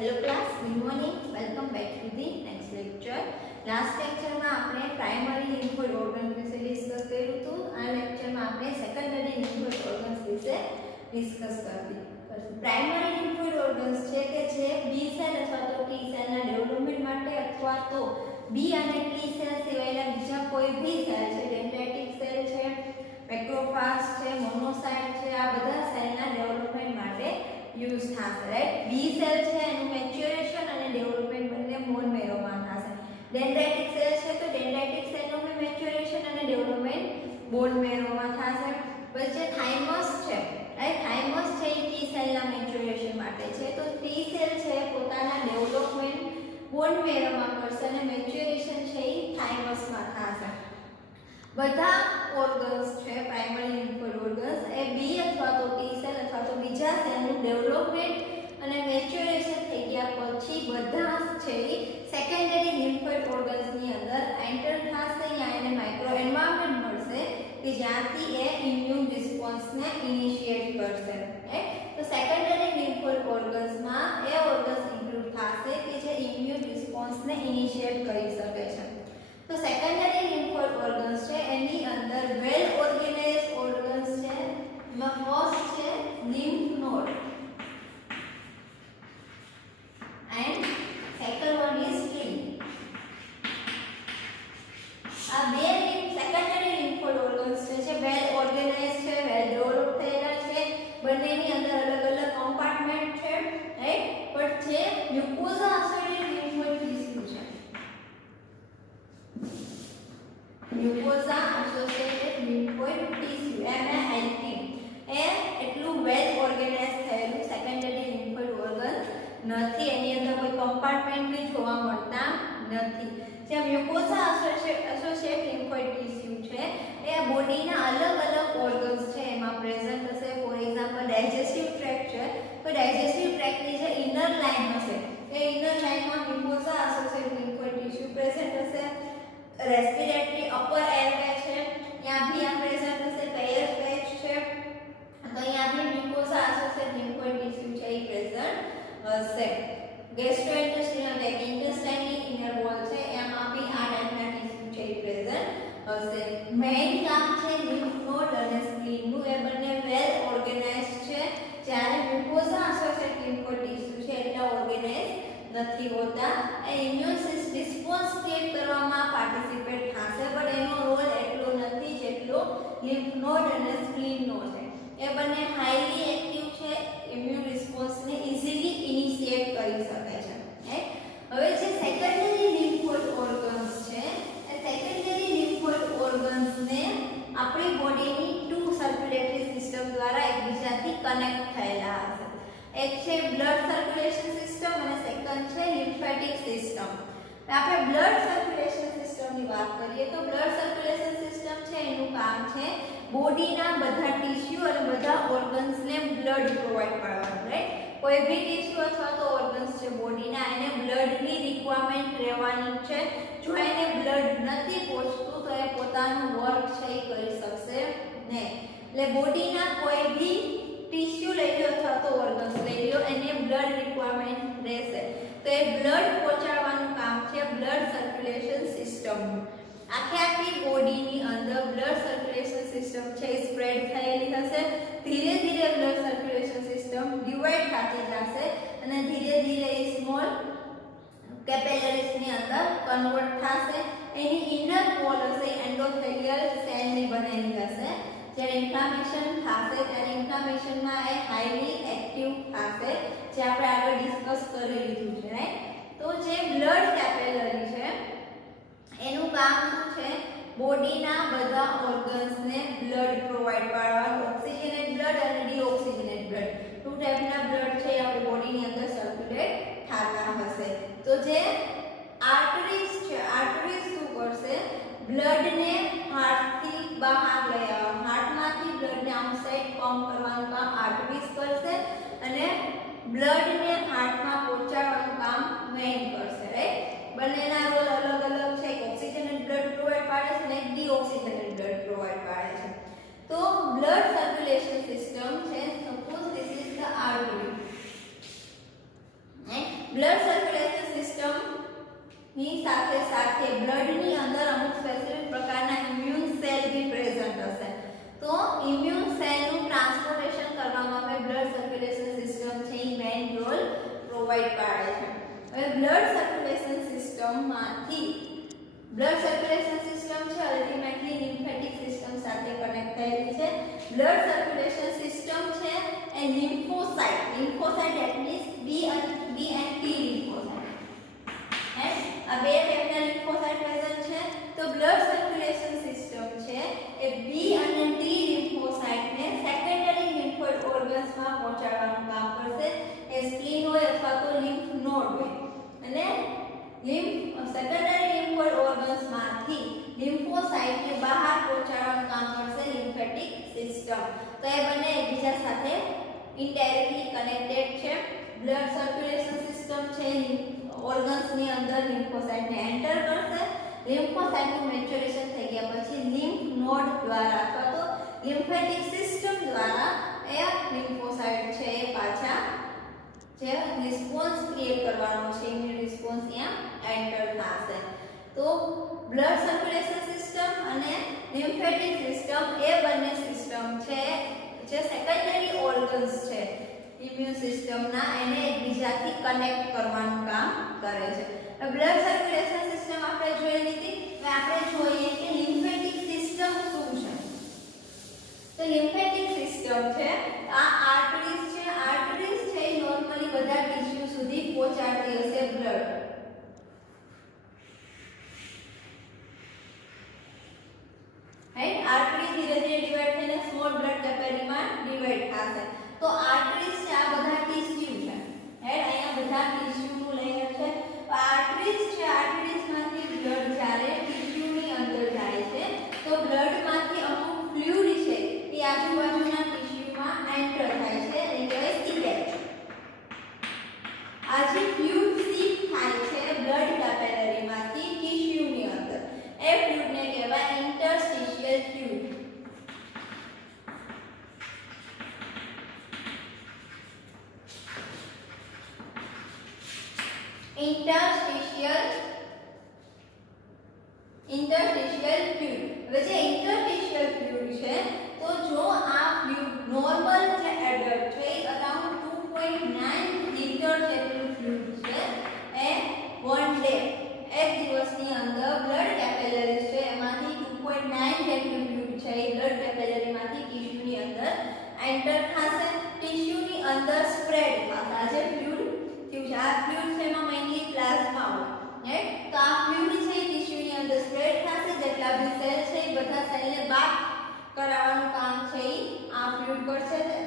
Hello class, good morning. Welcome back to the next lecture. Last lecture में આપણે primary lymphoid organ વિશે discuss કર્યું હતું. આ લેક્ચરમાં આપણે સેકન્ડરી લિમ્ફોઇડ ઓર્ગન્સ વિશે ડિસ્કસ કરશું. પ્રાઇમરી લિમ્ફોઇડ ઓર્ગન્સ છે કે જે બી સેલ અથવા તો ટી સેલના ડેવલપમેન્ટ માટે અથવા તો બી અને ટી સેલ સિવાયના બીજા કોઈ બી સેલ છે, ડેન્ડ્રાઇટિક સેલ છે, મેક્રોફાજ છે, મોનોસાઇટ છે, આ બધા સેલના ડેવલપમેન્ટ માટે યુઝ થશે. રાઈટ, બી સેલ છે એનું મેચ્યુરેશન અને ડેવલપમેન્ટ બંને બોન મેરોમાં થશે. ડેન્ડ્રાઇટિક સેલ છે તો ડેન્ડ્રાઇટિક સેલનું મેચ્યુરેશન અને ડેવલપમેન્ટ બોન મેરોમાં થશે. પછી થાઇમસ છે, રાઈટ, થાઇમસ છે એ ટી સેલના મેચ્યુરેશન માટે છે. તો ટી સેલ છે પોતાના ડેવલપમેન્ટ બોન મેરોમાં કરશે અને મેચ્યુરેશન છે એ થાઇમસમાં થશે. બધા ઓર્ગન્સ છે પ્રાઇમરી લિમ્ફોઇડ ઓર્ગન્સ એ બી અથવા તો ટી સેલ અથવા તો બીજા સેલનું ડેવલપમેન્ટ અને મેચ્યુરેશન થઈ ગયા પછી બધા છે સેકન્ડરી લિમ્ફોઇડ ઓર્ગન્સની અંદર એન્ટર થશે. ત્યાં એને માઇક્રો એન્વાયરમેન્ટ મળશે કે જ્યાંથી એ ઇમ્યુન રિસ્પોન્સને ઇનિશિએટ કરશે. તો સેકન્ડરી લિમ્ફોઇડ ઓર્ગન્સમાં એ ઓર્ગન્સ ઇન્ક્લુડ થશે કે જે ઇમ્યુન રિસ્પોન્સને ઇનિશિએટ કરી શકે છે. તો સેકન્ડરી લિમ્ફોઇડ ઓર્ગન્સ છે એની અંદર વેલ ઓર્ગેનાઇઝ્ડ ઓર્ગન્સ છે. એમાં ફર્સ્ટ છે lymph node and second one is spleen. આ બે સેકન્ડરી લિમ્ફોઇડ ઓર્ગન્સ છે વેલ ઓર્ગેનાઇઝ્ડ છે, વેલ ડેવલપ થયેલા છે, બંનેની અંદર અલગ અલગ કમ્પાર્ટમેન્ટ છે. રાઈટ, પણ જે મ્યુકોઝા એસોસિએટેડ લિમ્ફોઇડ ટીસ્યુ છે, મ્યુકોઝા એસોસિએટેડ લિમ્ફોઇડ ટીસ્યુ MALT એ એટલું વેલ ઓર્ગેનાઇઝ થયેલું સેકન્ડરી લિમ્ફોઇડ ઓર્ગન નથી. એની અંદર કોઈ કમ્પાર્ટમેન્ટ બી જોવા મળતા નથી. જે મ્યુકોઝા એસોસિએટેડ લિમ્ફોઇડ ટીસ્યુ છે એ બોડીના અલગ અલગ ઓર્ગન્સ છે એમાં પ્રેઝન્ટ હશે. ફોર એક્ઝામ્પલ ડાયજેસ્ટિવ ટ્રેક્ટ છે તો ડાયજેસ્ટિવ ટ્રેક્ટની જે ઇનર લાઇન હશે એ ઇનર લાઇનમાં મ્યુકોઝા એસોસિએટેડ લિમ્ફોઇડ ટીસ્યુ પ્રેઝન્ટ હશે. રેસ્પિરેટરી અપર એરવે છે ત્યાં ભી આ પ્રેઝન્ટ હશે. પેયર પેચ છે તો અહીંયા ભી મ્યુકોઝા એસોસિએટેડ લિમ્ફોઇડ ટીસ્યુ છે એ પ્રેઝન્ટ હશે. ગેસ્ટ્રોઇન્ટેસ્ટિનલ ટ્રેક્ટ ઇન્ટેસ્ટાઇનની ઇનર વોલ છે એમાં ભી આ ટાઈપના ટીસ્યુ છે એ પ્રેઝન્ટ હશે. મેઇન કામ છે લિમ્ફ નોડ અને સ્પ્લીનનું. એ બંને વેલ ઓર્ગેનાઇઝ્ડ છે જ્યારે મ્યુકોઝા એસોસિએટેડ લિમ્ફોઇડ ટીસ્યુ છે એટલા ઓર્ગેનાઇઝ નથી હોતા. એ ઇમ્યુન રિસ્પોન્સ ક્રિએટ કરવામાં પાર્ટિસિપેટ થશે પણ એનો રોલ એટલો નથી જેટલો લિમ્ફ નોડ અને સ્પ્લીન નો છે. એ બંને હાઈલી એક્ટિવ છે, ઇમ્યુન રિસ્પોન્સને ઇઝીલી ઇનિશિએટ કરી શકે છે. હવે જે સેકન્ડરી લિમ્ફોઇડ ઓર્ગન્સ છે એ સેકન્ડરી લિમ્ફોઇડ ઓર્ગન્સને આપણી બોડીની ટુ સર્ક્યુલેટરી સિસ્ટમ દ્વારા એકબીજાથી કનેક્ટ થયેલા હશે. એક છે બ્લડ સર્ક્યુલેશન સિસ્ટમ અને સેકન્ડ છે લિમ્ફેટિક સિસ્ટમ. આપણે બ્લડ સર્ક્યુલેશન સિસ્ટમની વાત કરીએ તો બ્લડ સર્ક્યુલેશન સિસ્ટમ છે એનું કામ છે બોડીના બધા ટિશ્યુ અને બધા ઓર્ગન્સને બ્લડ પ્રોવાઈડ કરવાનું. રાઈટ, કોઈ ભી ટિશ્યુ અથવા તો ઓર્ગન્સ છે બોડીના એને બ્લડની રિક્વાયરમેન્ટ રહેવાની છે. જો એને બ્લડ નથી પહોંચતું તો એ પોતાનું વર્ક છે એ કરી શકશે નહીં. એટલે બોડીના કોઈ ભી ટિશ્યુ લઈ લો અથવા તો ઓર્ગન્સ લઈ લો એને બ્લડ રિક્વાયરમેન્ટ રહેશે. તો એ બ્લડ પહોંચાડવાનું કામ છે બ્લડ સર્ક્યુલેશન સિસ્ટમનું. આખી બોડીની અંદર બ્લડ સર્ક્યુલેશન સિસ્ટમ છે એ સ્પ્રેડ થયેલી હશે. ધીરે ધીરે બ્લડ સર્ક્યુલેશન સિસ્ટમ ડિવાઇડ થતી જશે અને ધીરે ધીરે એ સ્મોલ કેપિલરીઝની અંદર કન્વર્ટ થશે. એની ઇનર વોલ હશે એન્ડોથેલિયલ સેલની બનેલી હશે. જ્યારે ઇન્ફ્લામેશન થશે ત્યારે ઇન્ફ્લામેશનમાં એ હાઈલી એક્ટિવ થશે જે આપણે આગળ ડિસ્કસ કરી લીધું છે. રાઈટ, તો જે બ્લડ કેપિલરી છે એનું કામ શું છે બોડીના બધા ઓર્ગન્સને બ્લડ પ્રોવાઈડ કરવાનું. ઓક્સિજનેટ બ્લડ અને ડીઓક્સિજનેટ બ્લડ ટુ ટાઈપના બ્લડ છે આપણી બોડીની અંદર સર્ક્યુલેટ થતા હશે. તો જે આર્ટરીઝ છે, આર્ટરીઝ શું કરશે બ્લડને હાર્ટથી બહાર લઈ આવવાનું. હાર્ટમાંથી બ્લડને આઉટસાઇડ પમ્પ કરવાનું કામ આર્ટરીઝ કરશે અને બ્લડને હાર્ટમાં પહોંચાડવાનું કામ વેઇન કરશે. રાઈટ, બંનેના રોલ અલગ અલગ છે. એક ઓક્સિજનેટ બ્લડ પ્રોવાઈડ પાડે છે અને એક ડીઓક્સિજનેટ બ્લડ પ્રોવાઈડ પાડે છે. તો બ્લડ સર્ક્યુલેશન સિસ્ટમ છે suppose this is the artery. Right, blood circulation system ની સાથે સાથે બ્લડ ની અંદર અમુક સ્પેસિફિક પ્રકારના ઇમ્યુન સેલ બી પ્રેઝન્ટ હશે. તો ઇમ્યુન સેલ નું ટ્રાન્સપોર્ટેશન કરવામાં આવે બ્લડ સર્ક્યુલેશન સિસ્ટમ છે એ મેઇન રોલ પ્રોવાઇડ પાડે છે. હવે બ્લડ સર્ક્યુલેશન સિસ્ટમ છે અલ્ટિમેટલી લિમ્ફેટિક સિસ્ટમ સાથે કનેક્ટ થયેલી છે. બ્લડ સર્ક્યુલેશન સિસ્ટમ છે એ lymphocyte at means B and T lymphocyte આ બે ટાઈપના લિમ્ફોસાઇટ પ્રેઝન્ટ છે. તો બ્લડ સર્ક્યુલેશન સિસ્ટમ છે એ બી અને ટી લિમ્ફોસાઇટને સેકન્ડરી લિમ્ફોઇડ ઓર્ગન્સમાં પહોંચાડવાનું કામ કરશે. એ સ્પ્લીન હોય અથવા તો લિમ્ફ નોડ હોય અને સેકન્ડરી લિમ્ફોઇડ ઓર્ગન્સમાંથી લિમ્ફોસાઇટને બહાર પહોંચાડવાનું કામ કરશે લિમ્ફેટિક સિસ્ટમ. તો એ બંને એકબીજા સાથે ઇનડાયરેક્ટલી કનેક્ટેડ છે. બ્લડ સર્ક્યુલેશન સિસ્ટમ છે ઓર્ગન્સની અંદર લિમ્ફોસાઇટને એન્ટર કરશે. લિમ્ફોસાઇટનું મેચ્યોરેશન થઈ ગયા પછી લિમ્ફ નોડ દ્વારા અથવા તો લિમ્ફેટિક સિસ્ટમ દ્વારા એ લિમ્ફોસાઇટ છે એ પાછા જે રિસ્પોન્સ ક્રિએટ કરવાનો છે ઇમ્યુન રિસ્પોન્સ અહીંયા એન્ટર થશે. તો બ્લડ સર્ક્યુલેશન સિસ્ટમ અને લિમ્ફેટિક સિસ્ટમ એ બંને સિસ્ટમ છે જે સેકન્ડરી ઓર્ગન્સ છે ઇમ્યુન સિસ્ટમના એને એકબીજાથી કનેક્ટ કરવાનું કામ કરે છે. બ્લડ સર્ક્યુલેશન સિસ્ટમ આપણે જોઈ લીધી. હવે આપણે જોઈએ કે લિમ્ફેટિક સિસ્ટમ શું છે. તો લિમ્ફેટિક સિસ્ટમ છે આ આર્ટરીઝ છે એ નોર્મલી બધા ટિશ્યુ સુધી પહોંચાડતી હશે બ્લડ. રાઈટ આર્ટરી ધીરે ધીરે ડિવાઇડ થઈને સ્મોલ બ્લડ કેપિલરીમાં ડિવાઇડ થશે. તો આર્ટરીઝ છે આ બધા ટિશ્યુ છે રાઈટ અહીંયા બધા ટિશ્યુનું લેયર છે. આર્ટરીઝ છે આર્ટરીઝમાંથી બ્લડ જ્યારે ટિશ્યુની અંદર જાય છે તો બ્લડમાંથી અમુક ફ્લુઇડ છે એ આજુબાજુના ટિશ્યુમાં એન્ટર થાય છે અને કહેવાય સીપેજ. આ જે ફ્લુઇડ સીપ થાય છે બ્લડ કેપિલરીમાંથી ટિશ્યુની અંદર એ ફ્લુઇડને કહેવાય ઇન્ટરસ્ટિશિયલ ફ્લુઇડ. Interstitial fluid. હવે જે ઇન્ટરસ્ટિશિયલ ફ્લુઇડ છે તો જો આ ફ્લુઇડ નોર્મલ જે એડલ્ટ છે અરાઉન્ડ 2.9 લિટર જેટલું ફ્લુઇડ છે એ વન ડે એક દિવસની અંદર બ્લડ કેપિલરીઝ છે એમાંથી 2.9 જેટલું ફ્લુઇડ છે એ બ્લડ કેપિલરીમાંથી ટિશ્યુની અંદર એન્ટર થશે. ટિશ્યુની અંદર સ્પ્રેડ થશે. આ જે ફ્લુઇડ થયું છે આ ફ્લુઇડ છે એમાં મેઇનલી પ્લાઝ્મા હોય રાઈટ. તો આ ફ્લુઇડ છે ટિશ્યુની અંદર સ્પ્રેડ થશે. જેટલા બી સેલ છે એ બધા સેલને બાદ કરાવવાનું કામ છે એ આ ફ્લુઇડ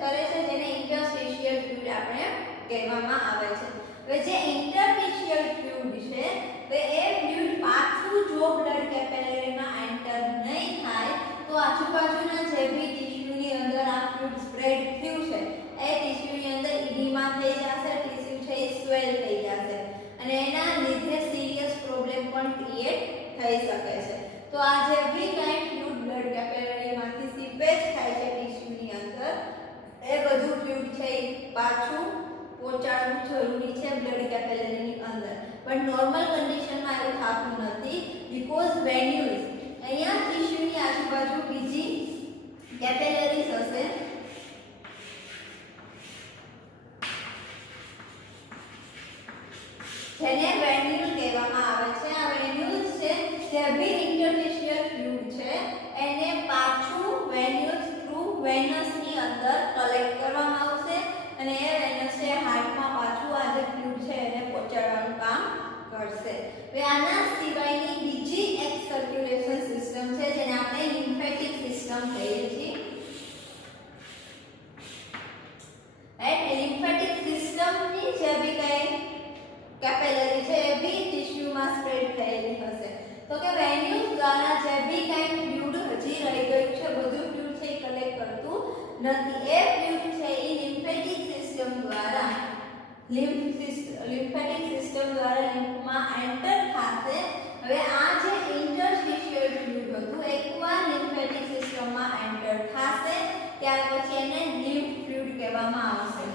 કરે છે જેને ઇન્ટરસ્ટિશિયલ ફ્લુઇડ આપણે કહેવામાં આવે છે. હવે જે ઇન્ટરસ્ટિશિયલ ફ્લુઇડ છે તો એ ફ્લુઇડ પાછું જો બ્લડ કેપિલરીમાં એન્ટર નહીં થાય તો આજુબાજુના જે બી ટિશ્યુની અંદર આ ફ્લુઇડ સ્પ્રેડ થયું છે એ ટિશ્યુની અંદર ઇડીમા થઈ જશે. ટિશ્યુ છે એ સ્વેલ થઈ જશે અને એના લીધે સિરિયસ પ્રોબ્લેમ પણ ક્રિએટ થઈ શકે છે. તો આ જે બી કાંઈ ફ્લુઇડ બ્લડ કેપિલરીમાંથી સીપેજ થાય છે ટિશ્યુની અંદર એ બધું ફ્લુઇડ છે એ પાછું પહોંચાડવું જરૂરી છે બ્લડ કેપિલરીની અંદર. પણ નોર્મલ કન્ડિશનમાં એવું થતું નથી બીકોઝ વેન્યુલ્સ અહીંયા ટિશ્યુની આજુબાજુ બીજી કેપિલરીઝ હશે જેને વેન્યુલ કહેવામાં આવે છે. આ વેન્યુલ્સ છે જે બી ઇન્ટરસ્ટિશિયલ ફ્લુઇડ છે એને પાછું વેન્યુલ્સ થ્રુ વેનસની અંદર કલેક્ટ કરવામાં આવશે અને એ વેનસ છે હાર્ટમાં પાછું આ જે ફ્લુઇડ છે એને પહોંચાડવાનું કામ કરશે. હવે આના સિવાયની બીજી એક સર્ક્યુલેશન સિસ્ટમ છે જેને આપણે લિમ્ફેટિક સિસ્ટમ કહીએ છીએ. રાઈટ લિમ્ફેટિક સિસ્ટમની જે બી કઈ કેપિલરી છે એ બી ટિશ્યુમાં સ્પ્રેડ થયેલી હશે. તો કે વેન્યુલ્સ દ્વારા જે બી કાંઈ ફ્લુઇડ હજી રહી ગયું છે બધું ફ્લુઇડ છે એ કલેક્ટ કરતું નથી. એ ફ્લુઇડ છે એ લિમ્ફેટિક સિસ્ટમ દ્વારા લિમ્ફમાં એન્ટર થશે. હવે આ જે ઇન્ટરસ્ટિશિયલ ફ્લુઇડ હતું એકવાર લિમ્ફેટિક સિસ્ટમમાં એન્ટર થશે ત્યાર પછી એને લિમ્ફ ફ્લુઇડ કહેવામાં આવશે.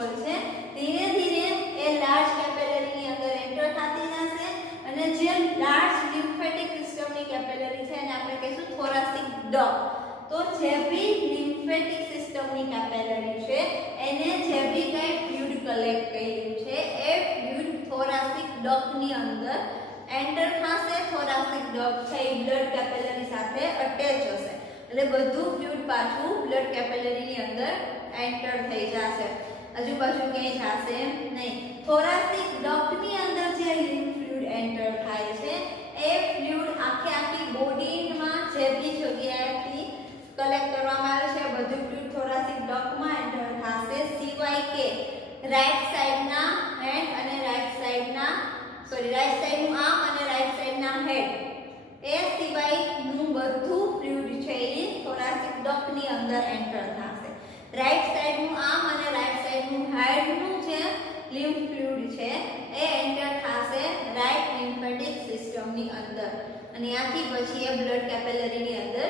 વોલ છે ધીરે ધીરે એ લાર્જ કેપિલરીની અંદર એન્ટર થતી જશે અને જે લાર્જ લિમ્ફેટિક સિસ્ટમની કેપિલરી છે એને આપણે કહીશું થોરાસિક ડક્ટ. તો જે બી લિમ્ફેટિક સિસ્ટમની કેપિલરી છે એને જે બી કઈ ફ્લુઇડ કલેક્ટ કર્યું છે એ ફ્લુઇડ થોરાસિક ડક્ટની અંદર એન્ટર થશે. થોરાસિક ડક્ટ છે એ બ્લડ કેપિલરી સાથે અટેચ હશે એટલે બધું ફ્લુઇડ પાછું બ્લડ કેપિલરીની અંદર એન્ટર થઈ જશે, આજુબાજુ ક્યાંય જશે નહીં. થોરાસિક ડક્ટની અંદર જે લિમ્ફ ફ્લુઇડ એન્ટર થાય છે એ ફ્લુઇડ આખી બોડીમાં જે બી જગ્યાએથી કલેક્ટ કરવામાં આવે છે બધું ફ્લુઇડ થોરાસિક ડક્ટમાં એન્ટર થશે, સિવાય કે રાઈટ સાઈડના હેન્ડ અને રાઈટ સાઈડનું આર્મ અને રાઈટ સાઈડના હેડ એ સિવાયનું બધું ફ્લુઇડ છે એ થોરાસિક ડક્ટની અંદર એન્ટર થશે. રાઈટ સાઈડનું આર્મ અને રાઈટ સાઈડનું હેડનું જે લિમ્ફ ફ્લુઇડ છે એ એન્ટર થશે રાઈટ લિમ્ફેટિક સિસ્ટમની અંદર અને ત્યાંથી પછી એ બ્લડ કેપિલરીની અંદર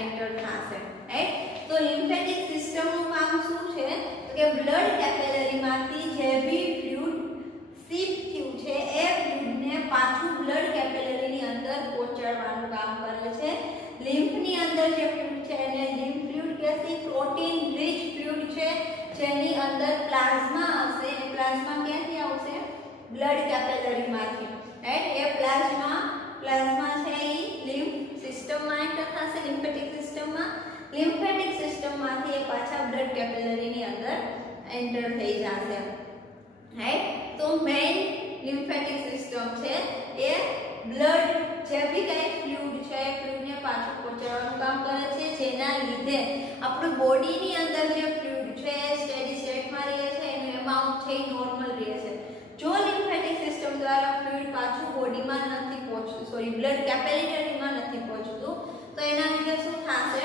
એન્ટર થશે, રાઈટ. તો લિમ્ફેટિક સિસ્ટમનું કામ શું છે કે બ્લડ કેપિલરીમાંથી જે બી ફ્લુઇડ સીપ થયું છે એ ફ્લુઇડને પાછું બ્લડ કેપિલરીની અંદર પહોંચાડવાનું કામ કરે છે. લિમ્ફની અંદર જે ફ્લુઇડ છે એને લિમ્ફ ફ્લુઇડ કહેવાય. પ્રોટીન રિચ ફ્લુઇડ છે જેની અંદર પ્લાઝ્મા હશે. એ પ્લાઝ્મા ક્યાંથી આવશે? બ્લડ કેપિલરીમાંથી, રાઈટ. એ પ્લાઝ્મા છે એ લિમ્ફ સિસ્ટમમાં એન્ટર થશે, લિમ્ફેટિક સિસ્ટમમાં. લિમ્ફેટિક સિસ્ટમમાંથી એ પાછા બ્લડ કેપિલરીની અંદર એન્ટર થઈ જશે, રાઈટ. તો મેઇન લિમ્ફેટિક સિસ્ટમ છે એ બ્લડ જે બી કઈ ફ્લુઇડ છે એ ફ્લુઇડને પાછું પહોંચાડવાનું કામ કરે છે, જેના લીધે આપણી બોડીની અંદર જે ફ્લુઇડ છે એ સ્ટેડી સ્ટેટમાં રહે છે, એનું એમાઉન્ટ છે એ નોર્મલ રહે છે. જો લિમ્ફેટિક સિસ્ટમ દ્વારા ફ્લુઇડ પાછું બોડીમાં નથી પહોંચતું, બ્લડ કેપિલરીમાં નથી પહોંચતું, તો એના લીધે શું થશે?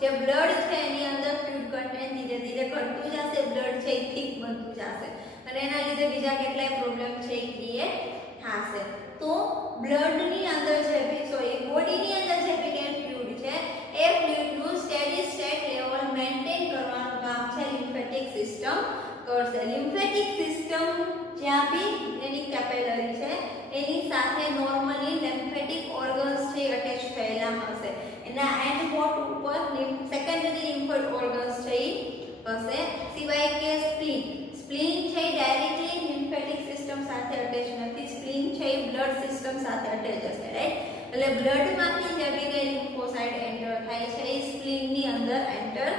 જે બ્લડ છે એની અંદર ફ્લુઇડ કન્ટેન્ટ ધીરે ધીરે ઘટતું જશે, બ્લડ છે એ થીક બનતું જશે અને એના લીધે બીજા કેટલાય પ્રોબ્લેમ છે એ ક્રિએટ થશે. તો બ્લડની અંદર જે બી બોડીની અંદર જે બી કંઈ ફ્લુઇડ છે એ ફ્લુઇડનું સ્ટેડી સ્ટેટ લેવલ મેન્ટેન કરવાનું કામ છે લિમ્ફેટિક સિસ્ટમ કરશે. લિમ્ફેટિક સિસ્ટમ જ્યાં બી એની કેપિલરી છે એની સાથે નોર્મલી લિમ્ફેટિક ઓર્ગન્સ છે અટેચ થયેલા હશે. એના એન્ડ પોર્ટ ઉપર સેકન્ડરી લિમ્ફોઇડ ઓર્ગન્સ છે એ હશે, સિવાય કે સ્પ્લીન છે ડાયરેક્ટલી લિમ્ફેટિક સિસ્ટમ સાથે અટેચ નથી. સ્પ્લીન છે બ્લડ સિસ્ટમ સાથે અટેચ હશે, રાઈટ. એટલે બ્લડમાંથી જે બી કઈ લિમ્ફોસાઇટ એન્ટર થાય છે એ સ્પ્લીનની અંદર એન્ટર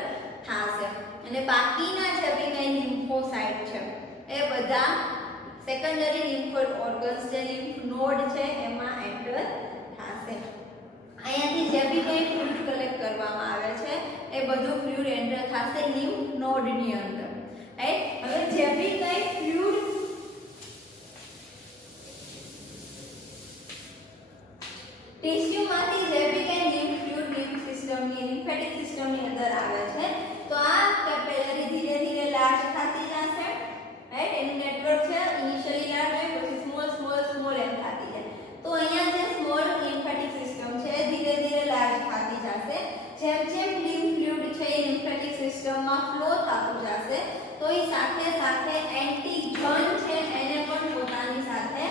થશે અને બાકીના જે બી કઈ લિમ્ફોસાઇટ છે એ બધા સેકન્ડરી લિમ્ફોઇડ ઓર્ગન્સ જે લિમ્ફ નોડ છે એમાં એન્ટર થશે. અહીંયાથી જે બી કઈ ફ્લુઇડ કલેક્ટ કરવામાં આવે છે એ બધું ફ્લુઇડ એન્ટર થશે લિમ્ફ નોડની અંદર, રાઈટ. હવે જે બી કઈ ફ્લુઇડ ટિશ્યુમાંથી જે બી કઈ લિમ્ફ ફ્લુઇડ લિમ્ફ સિસ્ટમની લિમ્ફેટિક સિસ્ટમની અંદર આવે છે તો આ કેપિલરી ધીરે ધીરે લાર્જ થતી જશે, રાઈટ. એનું નેટવર્ક છે ઇનિશિયલી લાર્જ હોય પછી સ્મોલ એમ થતી જાય. તો અહીંયા જે સ્મોલ લિમ્ફેટિક સિસ્ટમ છે ધીરે ધીરે લાર્જ થતી જશે. જેમ જેમ લિમ્ફ ફ્લુઇડ છે એ લિમ્ફેટિક સિસ્ટમમાં ફ્લો થતું જશે તો એ સાથે સાથે એન્ટીજન છે એને પણ પોતાની સાથે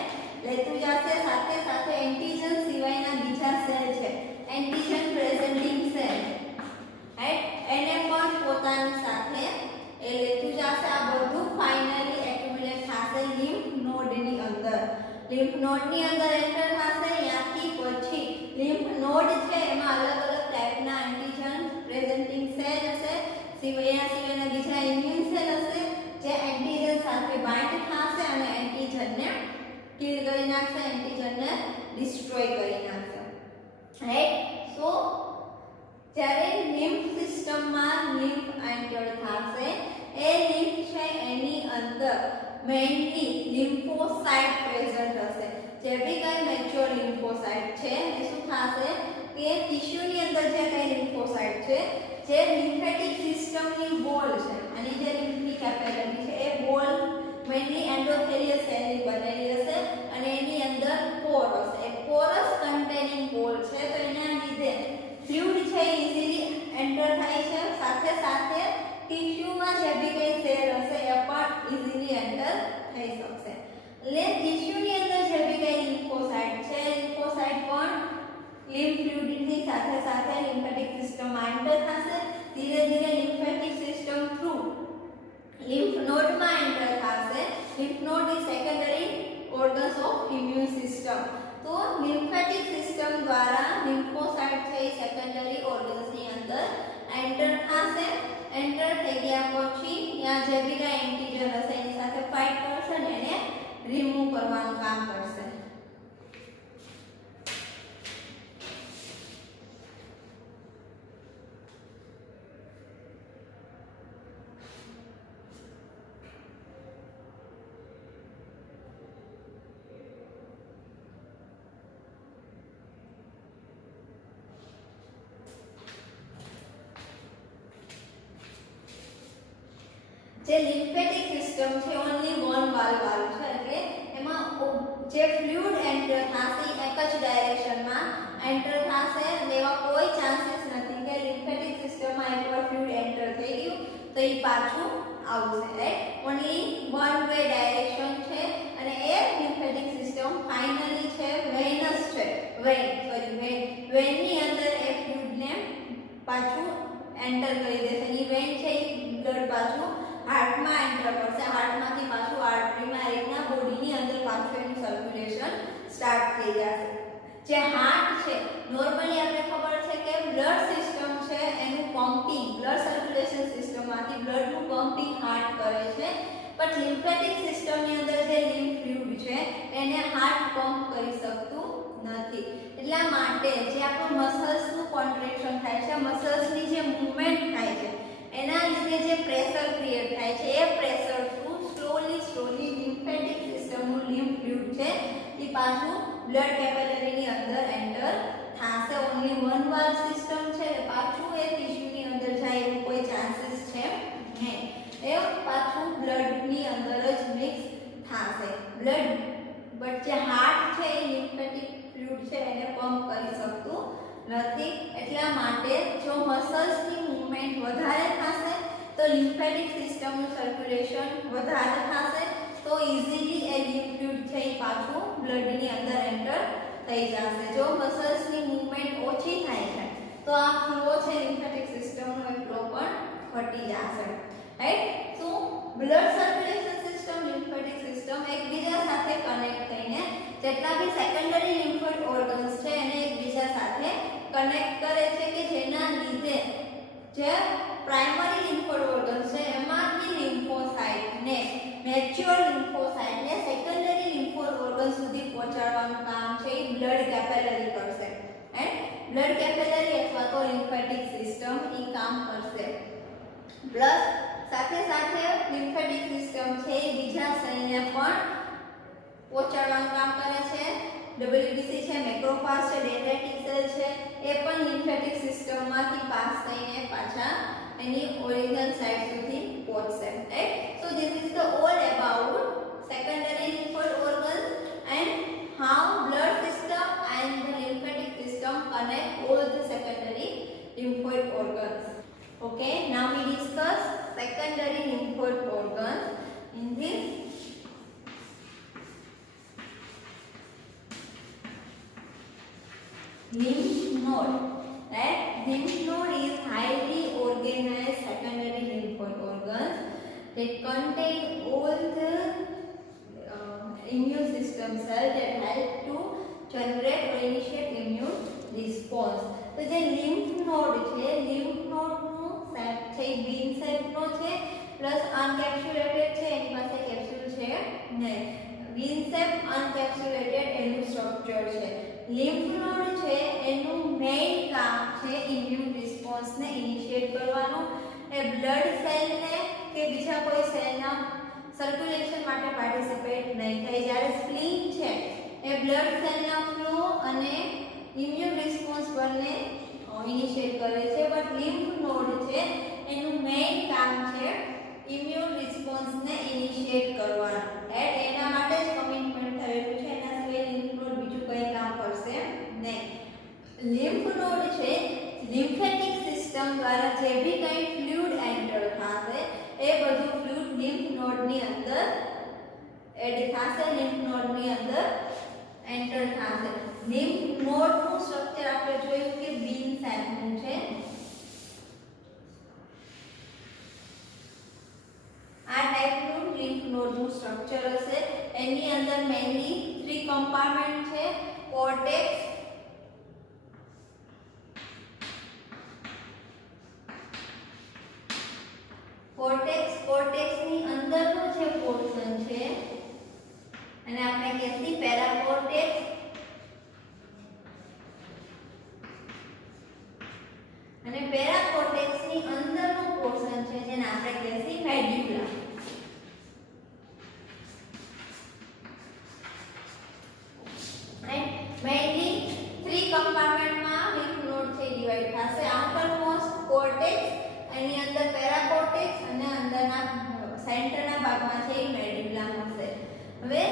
લેતું જશે. સાથે સાથે એન્ટીજન સિવાયના બીજા સેલ છે એન્ટીજન પ્રેઝન્ટિંગ સેલ, રાઈટ, એને પણ પોતાની સાથે એ લેતું જશે. આ બધું ફાઇનલી એક્યુમ્યુલેટ થશે લિમ્ફ નોડની અંદર. લિમ્ફ નોડની અંદર એન્ટર થશે. ત્યાંથી પછી લિમ્ફ નોડ છે એમાં અલગ અલગ ટાઈપના એન્ટીજન પ્રેઝન્ટિંગ સેલ હશે, સિવાયના બીજા ઇમ્યુન સેલ હશે જે એન્ટીજન સાથે બાઇન્ડ થશે અને એન્ટીજનને કિલ કરી નાખશે, એન્ટીજનને ડિસ્ટ્રોય કરી નાખશે, રાઈટ. સો જ્યારે લિમ્ફ સિસ્ટમમાં લિમ્ફ એન્ટર થશે એ લિમ્ફ છે એની અંદર મેઇનલી લિમ્ફોસાઇટ પ્રેઝન્ટ હશે. જે બી કઈ મેચ્યોર લિમ્ફોસાઇટ છે એ શું થશે કે ટિશ્યુની અંદર જે કઈ લિમ્ફોસાઇટ છે જે લિમ્ફેટિક સિસ્ટમની વોલ છે અને જે લિમ્ફની કેપિલરી છે એ વોલ મેઇનલી એન્ડોથેલિયલ સેલની બનેલી હશે અને એની અંદર પોર હશે. એક પોરસ કન્ટેનિંગ વોલ છે તો એના લીધે ફ્લુઇડ છે ઇઝીલી એન્ટર થાય છે. સાથે સાથે ટિશ્યુમાં જે બી કઈ સેલ થઈ શકશે. એટલે ટિશ્યુની અંદર જે બી કઈ લિમ્ફોસાઇટ છે, લિમ્ફોસાઇટ પણ લિમ્ફ ફ્લુઇડની સાથે સાથે લિમ્ફેટિક સિસ્ટમમાં એન્ટર થશે. ધીરે ધીરે લિમ્ફેટિક સિસ્ટમ થ્રુ લિમ્ફ નોડમાં એન્ટર થશે. Lymph node is secondary organs of immune system. તો લિમ્ફેટિક સિસ્ટમ દ્વારા લિમ્ફોસાઇટ છે એ સેકન્ડરી ઓર્ગન્સની અંદર એન્ટર થશે. એન્ટર થઈ ગયા પછી ત્યાં જે બી કઈ એન્ટીજન હશે એની સાથે ફાઇટ કરશે ને એને રિમૂવ કરવાનું કામ કરશે. જે લિમ્ફેટિક સિસ્ટમ છે ઓન્લી વન વાલ્વ વાળું છે એટલે એમાં જે ફ્લુઇડ એન્ટર થશે એક જ ડાયરેક્શનમાં એન્ટર થશે અને એવા કોઈ ચાન્સીસ નથી કે લિમ્ફેટિક સિસ્ટમમાં એકવાર ફ્લુઇડ એન્ટર થઈ ગયું તો એ પાછું આવશે. Right, only one way direction છે અને એ લિમ્ફેટિક સિસ્ટમ ફાઇનલી છે વેનસ છે. વેનની અંદર એ ફ્લુઇડને પાછું એન્ટર કરી દેશે. એ વેન છે એ બ્લડ પાછું હાર્ટમાં એન્ટર કરશે. હાર્ટમાંથી પાછું આર્ટરીમાં રીતના બોડીની અંદર પાછું એનું સર્ક્યુલેશન સ્ટાર્ટ થઈ જશે. જે હાર્ટ છે નોર્મલી આપણે ખબર છે કે બ્લડ સિસ્ટમ છે એનું પમ્પિંગ, બ્લડ સર્ક્યુલેશન સિસ્ટમમાંથી બ્લડનું પમ્પિંગ હાર્ટ કરે છે. બટ લિમ્ફેટિક સિસ્ટમની અંદર જે લિમ્ફ ફ્લુઇડ છે એને હાર્ટ પમ્પ કરી શકતું નથી. એટલા માટે જે આપણું મસલ્સનું કોન્ટ્રેક્શન થાય છે, મસલ્સની જે મૂવમેન્ટ થાય છે એના લીધે જે પ્રેશર ક્રિએટ થાય છે એ પ્રેશર થ્રુ સ્લોલી લિમ્ફેટિક સિસ્ટમનું લિમ્ફ ફ્લુઇડ છે એ પાછું બ્લડ કેપિલરીની અંદર એન્ટર થશે. ઓન્લી વન વાલ્વ સિસ્ટમ છે એટલે પાછું એ ટિશ્યુની અંદર જાય એવું કોઈ ચાન્સીસ છે નહીં. એ પાછું બ્લડની અંદર જ મિક્સ થશે બ્લડ. બટ જે હાર્ટ છે એ લિમ્ફેટિક ફ્લુઇડ છે એને પમ્પ કરી શકતું નથી. એટલા માટે જો મસલ્સની મૂવમેન્ટ વધારે થશે તો લિમ્ફેટિક સિસ્ટમનું સર્ક્યુલેશન વધારે થશે તો ઇઝીલી એ લિમ્ફ ફ્લુઇડ છે એ પાછું બ્લડની અંદર એન્ટર થઈ જશે. જો મસલ્સની મૂવમેન્ટ ઓછી થાય છે તો આ ફ્લો છે લિમ્ફેટિક સિસ્ટમનો એ ફ્લો પણ ઘટી જશે. રાઈટ, તો blood circulation system, lymphatic system એકબીજા સાથે કનેક્ટ થઈને જેટલા બી સેકન્ડરી લિમ્ફોઇડ ઓર્ગન્સ છે એને એકબીજા સાથે કનેક્ટ કરે છે કે જેના લીધે જે પ્રાઇમરી લિમ્ફોઇડ ઓર્ગન્સ છે એમાંથી લિમ્ફોસાઇટને મેચ્યોર લિમ્ફોસાઇટને સેકન્ડરી લિમ્ફોઇડ ઓર્ગન સુધી પહોંચાડવાનું કામ છે એ બ્લડ કેપિલરી કરશે. એન્ડ બ્લડ કેપિલરી અથવા તો લિમ્ફેટિક સિસ્ટમ એ કામ કરશે. પ્લસ સાથે સાથે લિમ્ફેટિક સિસ્ટમ છે એ બીજા સેલને પણ પહોંચાડવાનું કામ કરે છે. WBC છે, મેક્રોફાજ છે, ડેન્ડ્રાઇટિક સેલ છે એ પણ લિમ્ફેટિક સિસ્ટમમાંથી પાસ થઈને પાછા એની ઓરિજિનલ સાઇટ સુધી પહોંચશે. Right, so this is the all about secondary lymphoid organs and how blood system and the lymphatic system connect all the secondary lymphoid organs. Okay, now we discuss secondary lymphoid organs. In this lymph node, right? Lymph node is highly organized secondary lymphoid organs that contain all the immune system cells that help to generate or initiate immune response. તો જે lymph node છે, lymph node નું shape છે બીન shape નો છે plus અનકેપ્સ્યુલેટેડ છે, એની પાસે capsule છે નહીં. બીન શેપ અનકેપ્સ્યુલેટેડ એનું સ્ટ્રક્ચર છે. lymph node છે એનું મેઇન કામ છે ઇમ્યુન રિસ્પોન્સને ઇનિશિએટ કરવાનું. એ બ્લડ સેલને કે બીજા કોઈ સેલના સર્ક્યુલેશન માટે પાર્ટિસિપેટ નહીં થાય. જ્યારે સ્પ્લીન છે એ બ્લડ સેલના ફ્લો અને ઇમ્યુન રિસ્પોન્સ બંને ઇનિશિએટ કરે છે. બટ lymph node છે એનું મેઇન કામ છે ઇમ્યુન રિસ્પોન્સને ઇનિશિએટ કરવાનું. એના માટે જ કમિટમેન્ટ થયેલું છે. એના સિવાય lymph node બીજું કંઈ કામ કરશે નહીં. lymph node છે લિમ્ફેટિક સિસ્ટમ દ્વારા જે બી કંઈ ફ્લુઇડ એન્ટર થશે એ બધું ફ્લુઇડ lymph node ની અંદર એડ થશે, લિમ્ફ નોડ ની અંદર એન્ટર થશે. લિમ્ફ નોડ નું સ્ટ્રક્ચર આપણે જોયું કે બીન શેપ નું છે. આ ટાઈપનું લિમ્ફ નોડ નું સ્ટ્રક્ચર હશે. એની અંદર મેઇનલી 3 કમ્પાર્ટમેન્ટ છે. કોર્ટેક્સ, કોર્ટેક્સ ની અંદરનો જે પોર્શન છે અને આપણે કહેતી પેરાકોર્ટેક્સ અને પેરાકોર્ટેક્સ ની અંદરનો પોર્શન છે જેને આપણે કહેતી મેડ્યુલા. મેઇનલી 3 કમ્પાર્ટમેન્ટમાં લિમ્ફ નોડ છે ડિવાઇડ થશે. આઉટરમોસ્ટ કોર્ટેક્સ, એની અંદર પેરાકોર્ટેક્સ અને અંદરના સેન્ટરના ભાગમાં છે એ મેડ્યુલા હશે. હવે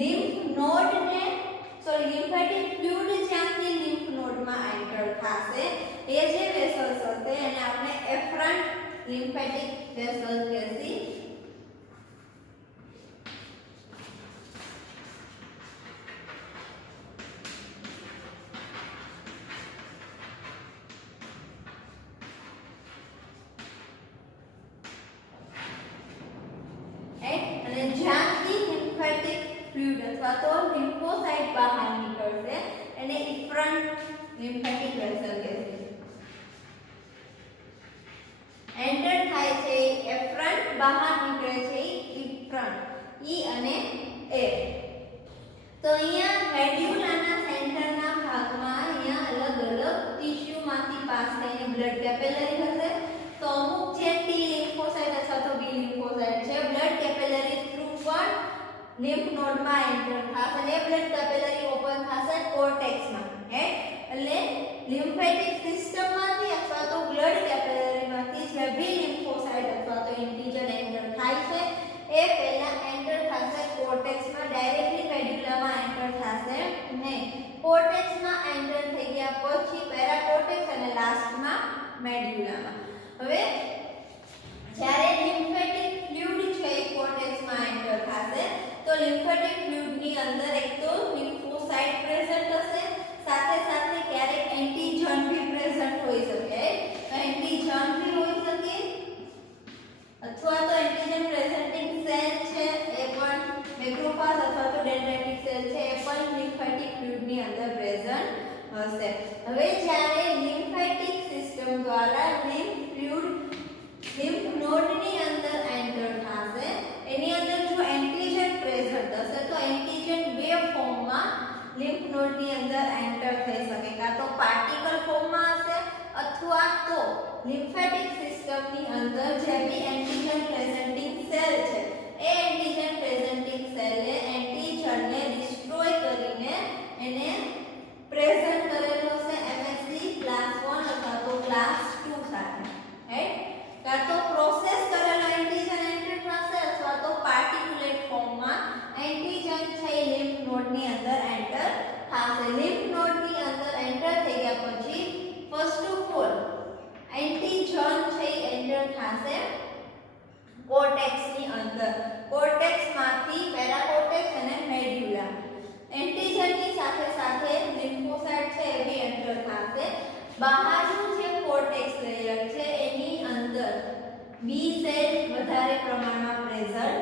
લિમ્ફ નોડ ને લિમ્ફેટિક ફ્લુઇડ જ્યાંથી લિમ્ફ નોડમાં એન્ટર થશે એ જે વેસલ્સ હશે એને આપણે એફરન્ટ લિમ્ફેટિક વેસલ કહેશી. અને જ્યાંથી લિમ્ફેટિક ફ્લુઇડ અથવા તો લિમ્ફોસાઇટ બહાર નીકળશે એને ઇફરન્ટ લિમ્ફેટિક વેસલ કહેશે. એન્ટર થાય છે એફરન્ટ, બહાર નીકળે છે ઇફરન્ટ, ઈ અને એ. તો અહીંયા મેડ્યુલાના સેન્ટરના ભાગમાં અહીંયા અલગ અલગ ટિશ્યુમાંથી પાસ થઈને બ્લડ કેપિલરી હશે. તો અમુક જે ટી લિમ્ફોસાઇટ અથવા તો બી લિમ્ફોસાઇટ છે બ્લડ કેપિલરી થ્રુ પણ લિમ્ફ નોડમાં એન્ટર થશે અને બ્લડ કેપિલરી ઓપન થશે કોર્ટેક્સમાં. એટલે લિમ્ફેટિક સિસ્ટમમાંથી અથવા તો બ્લડ કેપિલરીમાંથી જે બી લિમ્ફોસાઇટ અથવા તો એન્ટિજન એન્ટર થાય છે એ પહેલા એન્ટર થશે કોર્ટેક્સમાં, ડાયરેક્ટલી મેડ્યુલામાં એન્ટર થશે નહીં. કોર્ટેક્સમાં એન્ટર થઈ ગયા પછી પેરાકોર્ટેક્સ અને લાસ્ટમાં મેડ્યુલામાં. હવે જ્યારે લિમ્ફેટિક ફ્લુઇડ છે એ કોર્ટેક્સમાં એન્ટર થશે તો લિમ્ફેટિક ફ્લુઇડની અંદર એક તો લિમ્ફોસાઇટ પ્રેઝન્ટ હશે, સાથે સાથે ક્યારેક એન્ટીજન ભી પ્રેઝન્ટ હોઈ શકે. એન્ટીજન ભી હોઈ શકે અથવા તો એન્ટીજન પ્રેઝન્ટિંગ સેલ છે એ પણ મેક્રોફાજ અથવા તો ડેન્ડ્રાઇટિક સેલ છે એ પણ લિમ્ફેટિક ફ્લુઇડની અંદર પ્રેઝન્ટ હશે. હવે જ્યારે લિમ્ફેટિક સિસ્ટમ દ્વારા લિમ્ફ નોડની અંદર એન્ટર થશે એની અંદર જો એન્ટીજન પ્રેઝન્ટ હશે તો એન્ટીજન બે ફોર્મમાં લિમ્ફ નોડની અંદર એન્ટર થઈ શકે. કાં તો પાર્ટિકલ ફોર્મમાં હશે અથવા તો લિમ્ફેટિક સિસ્ટમની અંદર જે બી એન્ટીજન પ્રેઝન્ટિંગ સેલ છે એ એન્ટીજન પ્રેઝન્ટિંગ સેલે એન્ટીજનને ડિસ્ટ્રોય કરીને એને પ્રેઝન્ટ કરેલો છે MSC ક્લાસ 1 અથવા તો ક્લાસ 2 સાથે. કાં તો પ્રોસેસ કરેલો એન્ટીજન એન્ટર થશે અથવા તો પાર્ટિક્યુલેટ ફોર્મમાં એન્ટીજન છે લિમ્ફ નોડની અંદર એન્ટર થશે. લિમ્ફ નોડની અંદર એન્ટર થઈ ગયા પછી ફર્સ્ટ ઓફ ઓલ એન્ટીજન છે એન્ટર થશે કોર્ટેક્સની અંદર. કોર્ટેક્સમાંથી પેરાકોર્ટેક્સ અને મેડ્યુલા. એન્ટીજનની સાથે સાથે લિમ્ફોસાઇટ છે એ બી એન્ટર થશે. બહારનું જે કોર્ટેક્સ લેયર છે એની અંદર બી સેલ વધારે પ્રમાણમાં પ્રેઝન્ટ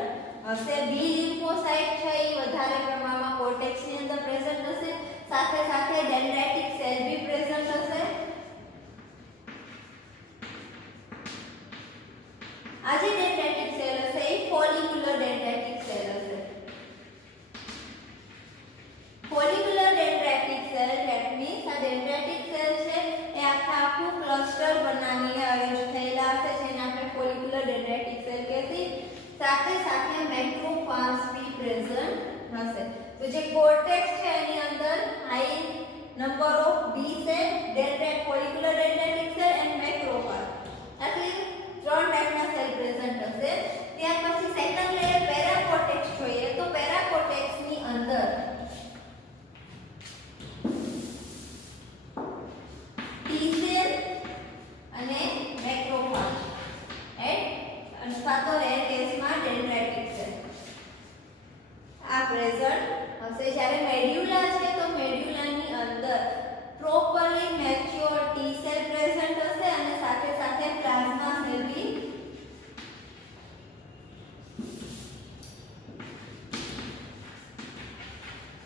હશે. બી લિમ્ફોસાઇટ છે એ વધારે પ્રમાણમાં કોર્ટેક્સની અંદર પ્રેઝન્ટ હશે, સાથે સાથે ડેન્ડ્રાઇટિક સેલ બી પ્રેઝન્ટ હશે. આ જે ડેન્ડ્રાઇટિક સેલ હશે એ ફોલિક્યુલર ડેન્ડ્રાઇટિક સેલ હશે. Follicular dendritic cell that means આ ડેન્ડ્રાઇટિક સેલ છે એ આખું ક્લસ્ટર બનાવીને અરેન્જ થયેલા હશે જેને આપણે ફોલિક્યુલર ડેન્ડ્રાઇટિક સેલ કહેતી. સાથે સાથે મેક્રોફાજ બી પ્રેઝન્ટ હશે. તો જે કોર્ટેક્સ છે એની અંદર high number of B cell, follicular dendritic cell and macrophage આટલી 3 ટાઈપના સેલ પ્રેઝન્ટ હશે. ત્યાર પછી સેકન્ડ લેયર પેરાકોર્ટેક્સ જોઈએ તો પેરાકોર્ટેક્સની અંદર ટી સેલ અને મેક્રોફાજ અથવા તો રેર કેસમાં ડેન્ડ્રાઇટિક સેલ. પ્રેઝન્ટ હશે. જ્યારે મેડ્યુલા છે તો મેડ્યુલાની અંદર properly mature T cell present હશે અને સાથે સાથે plasma shall be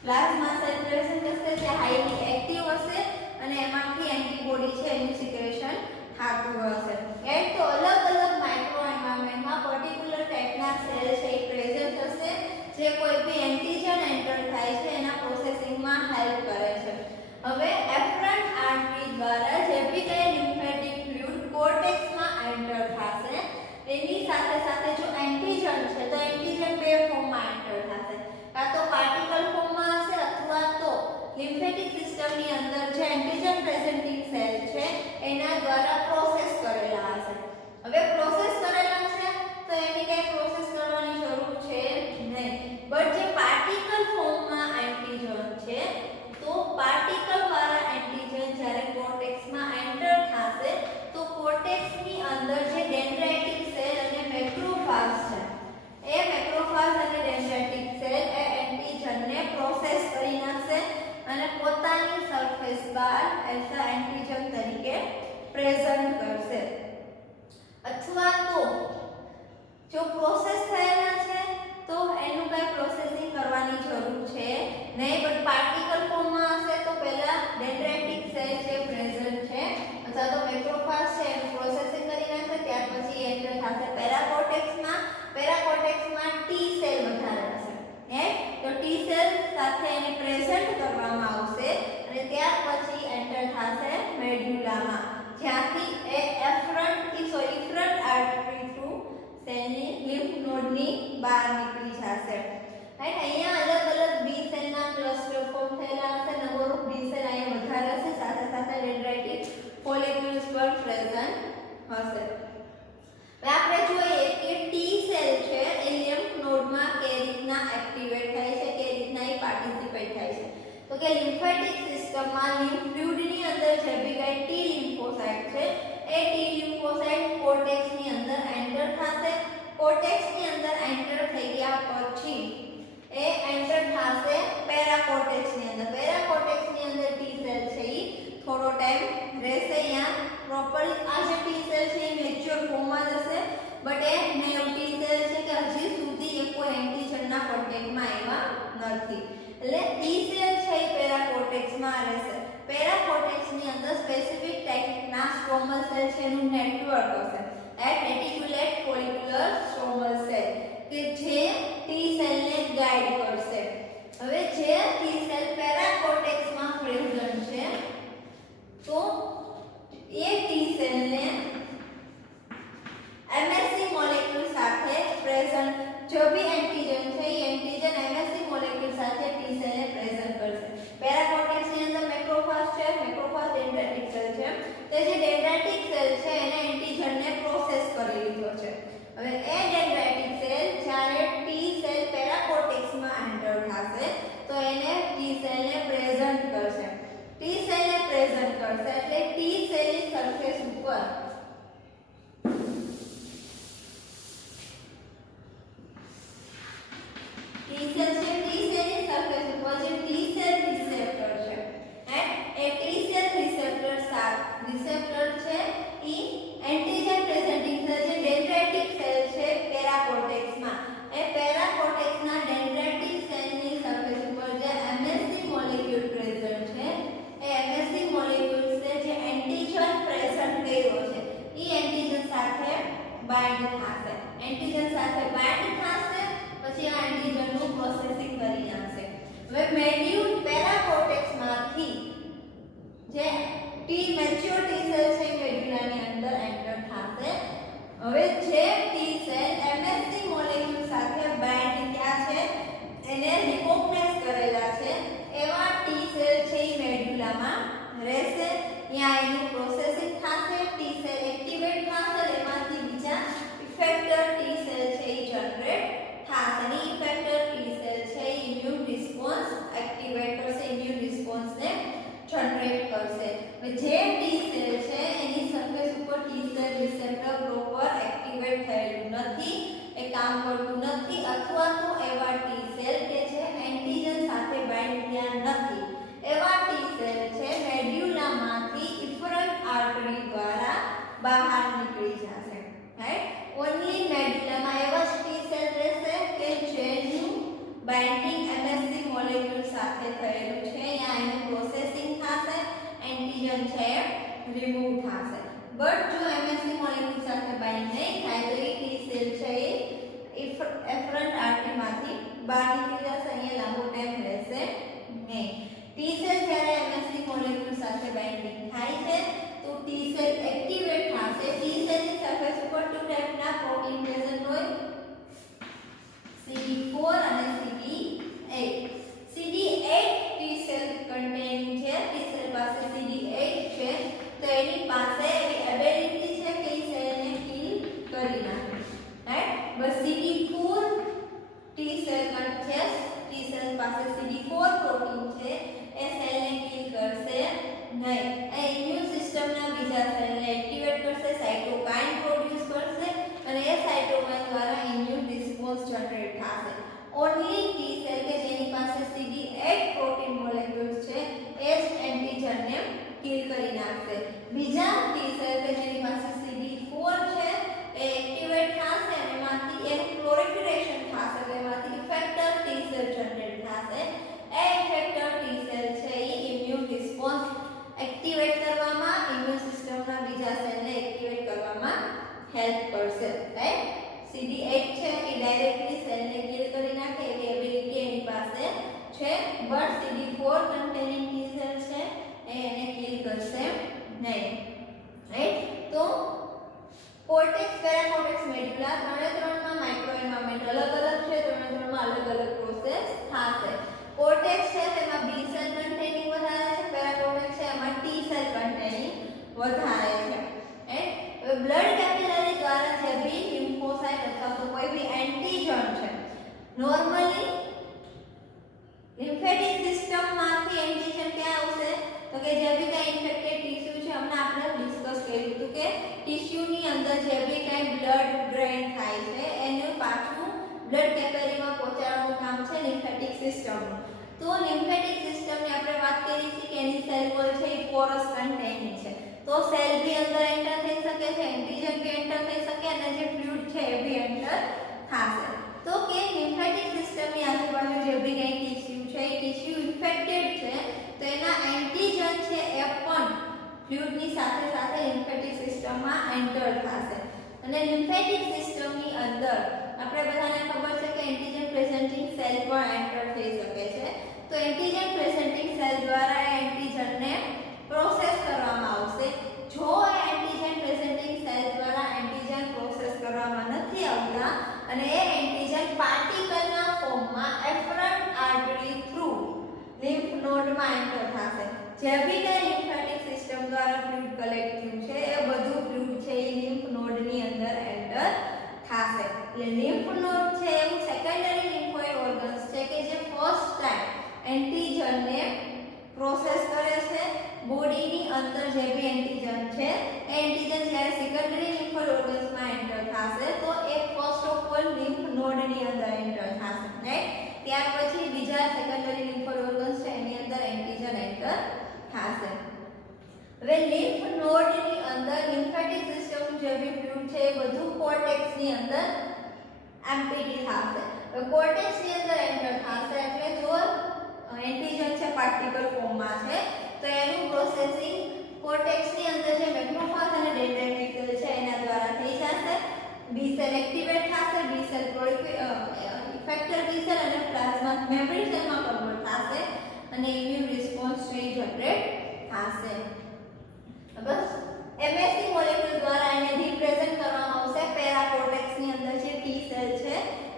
plasma cell present હશે જે હાઈલી એક્ટિવ હશે અને એમાંથી એન્ટીબોડી છે એનું સિક્રેશન થતું હશે. એટ તો અલગ અલગ માઇક્રો એન્વાયરમેન્ટમાં પર્ટિક્યુલર ટાઈપના સેલ છે એ પ્રેઝન્ટ હશે જે કોઈ બી એન્ટીજન એન્ટર થાય છે એના પ્રોસેસિંગમાં હેલ્પ કરે છે. હવે એફરન્ટ આર્ટરી દ્વારા જે બી કઈ લિમ્ફેટિક ફ્લુઇડ કોર્ટેક્સમાં એન્ટર થશે એની સાથે સાથે જો એન્ટીજન છે તો એન્ટીજન બે ફોર્મમાં એન્ટર થશે, કાં તો પાર્ટિકલ ફોર્મમાં હશે અથવા તો લિમ્ફેટિક સિસ્ટમની અંદર જે એન્ટીજન પ્રેઝન્ટિંગ સેલ છે એના દ્વારા પ્રોસેસ કરેલા હશે. હવે પ્રોસેસ કરેલા છે તો એની કઈ પ્રોસેસ કરવાની જરૂર છે નહીં, બટ જે પાર્ટિકલ ફોર્મમાં એન્ટીજન છે તો પાર્ટિકલ વાળા એન્ટીજન જ્યારે કોર્ટેક્સમાં એન્ટર થશે તો કોર્ટેક્સની અંદર જે ડેન્ડ્રાઇટિક સેલ અને મેક્રોફાગ્સ છે એ મેક્રોફાગ્સ અને ડેન્ડ્રાઇટિક સેલ એ એન્ટીજનને પ્રોસેસ કરી નાખશે અને પોતાની સરફેસ પર એઝ અ એન્ટીજન તરીકે પ્રેઝન્ટ કરશે. અથવા તો જો પ્રોસેસ થયેલા છે તો એનું કઈ પ્રોસેસિંગ કરવાની જરૂર છે નહીં, બટ પાર્ટિકલ ફોર્મમાં હશે તો પહેલા ડેન્ડ્રાઇટિક સેલ છે પ્રેઝન્ટ છે અથવા તો મેક્રોફાગ્સ છે એનું પ્રોસેસિંગ કરી નાખશે, ત્યાર પછી એન્ટર થશે પેરાકોર્ટેક્સમાં. પેરાકોર્ટેક્સમાં ટી સેલ વધારે હશે તો ટી સેલ સાથે એને પ્રેઝન્ટ કરવામાં આવશે અને ત્યાર પછી એન્ટર થશે મેડ્યુલામાં જ્યાંથી એ ઇફરન્ટ આર્ટરી થ્રુ સેલની લિમ્ફ નોડની બહાર નીકળી જશે. રાઈટ, અહીંયા અલગ અલગ બી સેલના ક્લસ્ટર ફોર્મ થયેલા હશે, નંબર ઓફ બી સેલ અહીંયા વધારે હશે, સાથે સાથે ડેન્ડ્રાઇટિક ફોલિક્યુલ્સ પર પ્રેઝન્ટ હશે. હવે આપણે જોઈએ કે ટી સેલ છે એ લિમ્ફ નોડમાં કે રીતના એક્ટિવેટ થાય છે, કે રીતના એ પાર્ટિસિપેટ થાય છે. તો કે લિમ્ફેટિક સિસ્ટમમાં લિમ્ફ ફ્લુઇડની અંદર જે બી કઈ ટી લિમ્ફોસાઇટ છે એ ટી લિમ્ફોસાઇટ કોર્ટેક્સની અંદર એન્ટર થશે. કોર્ટેક્સની અંદર એન્ટર થઈ ગયા પછી એ એન્ટર થશે પેરાકોર્ટેક્સની અંદર. પેરાકોર્ટેક્સની અંદર ટી સેલ છે એ થોડો ટાઈમ રહેશે. અહીંયા પ્રોપરલી આ જે ટી સેલ છે એ મેચ્યોર ફોર્મમાં જશે, બટ એ નેવ ટી સેલ છે કે હજી સુધી એ કોઈ એન્ટીજનના કોન્ટેક્ટમાં આવ્યા નથી. એટલે ટી સેલ છે એ પેરાકોર્ટેક્સમાં રહેશે. પેરાકોર્ટેક્સની અંદર સ્પેસિફિક ટાઈપના સ્ટ્રોમલ સેલ છે એનું નેટવર્ક હશે, એટ રેટિક્યુલેટ ફોલિક્યુલર સ્ટ્રોમલ સેલ કે જે ટી સેલને ગાઈડ કરશે. હવે જે ટી સેલ પેરાકોર્ટેક્સમાં પ્રેઝન્ટ છે તો એ ટી સેલને એમએસસી મોલેક્યુલ સાથે પ્રેઝન્ટ જો બી એન્ટીજન છે એ એન્ટીજન એમએસસી મોલેક્યુલ સાથે ટી સેલને પ્રેઝન્ટ કરશે. પેરાકોર્ટેક્સની અંદર મેક્રોફાગ્સ છે, મેક્રોફાગ્સ ડેન્ડ્રાઇટિક સેલ છે, તે જે ડેન્ડ્રાઇટિક સેલ છે એને એન્ટીજનને પ્રોસેસ કરી લીધો છે. હવે એ ડેન્ડ્રાઇટિક સેલ જ્યારે ટી સેલ પેરાકોર્ટેક્સમાં એન્ટર થશે તો એને ટી સેલને પ્રેઝન્ટ કરશે. ટી સેલને પ્રેઝન્ટ કરશે એટલે ટી સેલની સરફેસ ઉપર ટી સેલ છે, ટી સેલની સરફેસ ઉપર જે ટી સેલ રિસેપ્ટર છે એ ટી સેલ રિસેપ્ટર છે ઈ એન્ટીજન પ્રેઝન્ટિંગ સેલ છે. ડેન્ડ્રાઇટિક સેલ છે પેરાકોર્ટેક્સમાં, એ પેરાકોર્ટેક્સના ડેન્ડ્રાઇટિક સેલની સરફેસ ઉપર જે એમએસસી મોલેક્યુલ પ્રેઝન્ટ છે એ એમએસસી મોલેક્યુલ છે જે એન્ટીજન પ્રેઝન્ટ કર્યો છે ઈ એન્ટીજન સાથે બાઇન્ડ થશે. એન્ટીજન સાથે બાઇન્ડ થશે પછી આ એન્ટીજનનું પ્રોસેસિંગ કરી નાખશે. હવે મેડ્યુલ પેરાકોર્ટેક્સમાંથી જે ટી મેચ્યોર ટી સેલ છે મેડ્યુલાની અંદર એન્ટર થશે. હવે જે ટી સેલ એમએસસી મોલેક્યુલ સાથે બાઇન્ડ થયા છે એને રિકોગ્નાઇઝ કરેલા છે એવા ટી સેલ છે એ મેડ્યુલામાં રહેશે. ત્યાં એનું પ્રોસેસિંગ થશે, ટી સેલ એક્ટિવેટ થશે, એમાંથી બીજા ઇફેક્ટર ટી સેલ છે એ જનરેટ થશે. અને ઇફેક્ટર ટી સેલ છે એ ઇમ્યુન રિસ્પોન્સ એક્ટિવેટ કરશે, ઇમ્યુન રિસ્પોન્સને જનરેટ કરશે. જે ટી સેલ છે એની સરફેસ ઉપર T cell receptor proper activate થયેલું નથી, એ કામ કરતું નથી, અથવા તો એવા ટી સેલ કે જે છે તો ટી સેલ એક્ટિવેટ થશે ટી સેલ ની સરફેસ ઉપર ટુ ટાઈપના પ્રોટીન પ્રેઝન્ટ હોય CD4 અને CD8 CD8 T cell containing છે ટી સેલ પાસે CD8 છે તો એની પાસે એવી એબિલિટી છે કે એ સેલને કિલ કરી નાખે રાઈટ બસ CD4 ટી સેલ છે ટી સેલ પાસે CD4 પ્રોટીન છે એ સેલને કિલ કરશે નહીં એ ઇમ્યુન સિસ્ટમના બીજા સેલને એક્ટિવેટ કરશે સાઇટોકાઇન પ્રોડ્યુસ કરશે અને એ સાઇટોકાઇન દ્વારા ઇમ્યુન રિસ્પોન્સ જનરેટ થશે ઓન્લી ટી સેલ કે જેની પાસે CD8 પ્રોટીન મોલેક્યુલ્સ છે એ જ એન્ટીજનને કિલ કરી નાખશે બીજા ટી સેલ કે જેની પાસે CD4 છે એ એક્ટિવેટ થશે અને એમાંથી એનું પ્રોલિફરેશન થશે એટલે એમાંથી ઇફેક્ટર ટી સેલ જનરેટ થશે એ ઇફેક્ટર ટી સેલ છે એ ઇમ્યુન રિસ્પોન્સ એક્ટિવેટ કરવામાં ઇમ્યુન સિસ્ટમના બીજા સેલને એક્ટિવેટ કરવામાં હેલ્પ કરશે રાઈટ CD8 છે એ ડાયરેક્ટલી સેલને કિલ કરી નાખે એવી એબિલિટી એની પાસે છે but CD4 containing T cell છે એ એને કિલ કરશે નહીં રાઈટ તો કોર્ટેક્સ પેરાકોર્ટેક્સ મેડ્યુલા ત્રણેમાં માઇક્રો એન્વાયરમેન્ટ અલગ અલગ છે ત્રણેમાં અલગ અલગ પ્રોસેસ થશે કોર્ટેક્સ છે તેમાં બી સેલ કન્ટેનિંગ વધારે છે પેરાકોર્ટેક્સ છે એમાં ટી સેલ કન્ટેનિંગ વધારે છે રાઈટ બ્લડ કેપિલરી દ્વારા જે બી લિમ્ફોસાઇટ અથવા તો કોઈ બી એન્ટીજન છે નોર્મલી લિમ્ફેટિક સિસ્ટમમાંથી એન્ટીજન ક્યાં આવશે તો કે જે બી કઈ ઇન્ફેક્ટેડ ટિશ્યુ છે હમણાં આપણે ડિસ્કસ કર્યું હતું કે ટિશ્યુની અંદર જે બી કઈ બ્લડ ડ્રેન થાય છે એનું પાછું બ્લડ કેપિલરીમાં પહોંચાડવાનું કામ છે લિમ્ફેટિક સિસ્ટમનું તો લિમ્ફેટિક સિસ્ટમની આપણે વાત કરી છે કે એની સેલ વોલ છે એ પોરસ કન્ટેનિંગ છે તો સેલ બી અંદર એન્ટર થઈ શકે છે એન્ટીજન બી એન્ટર થઈ શકે અને જે ફ્લુઇડ છે એ બી એન્ટર થશે તો કે લિમ્ફેટિક સિસ્ટમની આજુબાજુ જે બી કઈ ટિશ્યુ છે એ ટિશ્યુ ઇન્ફેક્ટેડ છે તો એના એન્ટીજન છે એ પણ ફ્લુઇડની સાથે સાથે લિમ્ફેટિક સિસ્ટમમાં એન્ટર થશે અને લિમ્ફેટિક સિસ્ટમની અંદર આપણે બધાને ખબર છે કે એન્ટીજન પ્રેઝન્ટિંગ સેલ પણ એન્ટર થઈ શકે છે તો એન્ટીજન પ્રેઝન્ટિંગ સેલ દ્વારા એ એન્ટીજનને પ્રોસેસ કરવામાં આવશે જો એ એન્ટીજન પ્રેઝન્ટિંગ સેલ દ્વારા એન્ટીજન પ્રોસેસ કરવામાં નથી આવતા અને એ એન્ટીજન પાર્ટિકલના ફોર્મમાં એફરન્ટ આર્ટરી થ્રુ લિમ્ફ નોડમાં એન્ટર થશે જે બી કઈ લિમ્ફેટિક સિસ્ટમ દ્વારા ફ્લુઇડ કલેક્ટ થયું છે એ બધું ફ્લુઇડ છે એ લિમ્ફ નોડની અંદર એન્ટર થશે એટલે લિમ્ફ નોડ છે એવું સેકન્ડરી લિમ્ફોઇડ ઓર્ગન્સ છે કે જે ફર્સ્ટ ટાઈમ એન્ટીજનને પ્રોસેસ કરે છે બોડીની અંદર જે બી એન્ટીજન છે એ એન્ટીજન જ્યારે સેકન્ડરી લિમ્ફોઇડ ઓર્ગન્સમાં એન્ટર થશે તો એ ફર્સ્ટ ઓફ ઓલ લિમ્ફ નોડની અંદર એન્ટર થશે રાઈટ ત્યાર પછી બીજા સેકન્ડરી લિમ્ફોઇડ ઓર્ગન્સ છે એની અંદર એન્ટીજન એન્ટર થશે હવે લિમ્ફ નોડની અંદર લિમ્ફેટિક સિસ્ટમનું જે બી ફ્લુઇડ છે એ બધું કોર્ટેક્સની અંદર એમ્પ્ટી થશે હવે કોર્ટેક્સની અંદર એન્ટર થશે એટલે જો એન્ટીજન છે પાર્ટિકલ ફોર્મમાં છે તો એનું પ્રોસેસિંગ કોર્ટેક્સની અંદર જે મેક્રોફાજ અને ડેન્ડ્રાઇટિક સેલ છે એના દ્વારા થઈ જશે બી સેલ એક્ટિવેટ થશે બી સેલ ઇફેક્ટર બી સેલ અને પ્લાઝ્મા મેમરી સેલમાં કન્વર્ટ થશે અને ઇમ્યુન રિસ્પોન્સ છે જનરેટ થશે બસ એમએસસી મોલેક્યુલ દ્વારા એને રિપ્રેઝન્ટ કરવામાં આવશે પેરાકોર્ટેક્સની અંદર જે ટી સેલ છે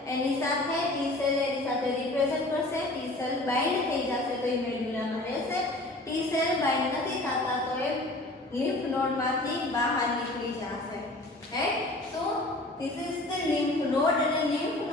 એની સાથે ટી સેલ એની સાથે રિપ્રેઝન્ટ કરશે ટી સેલ બાઇન્ડ થઈ જશે તો એ મેડ્યુલામાં રહેશે ટી સેલ બાઇન્ડ નથી થતા તો એ લિમ્ફ નોડમાંથી બહાર નીકળી જશે right so this is the lymph node અને લિમ્ફ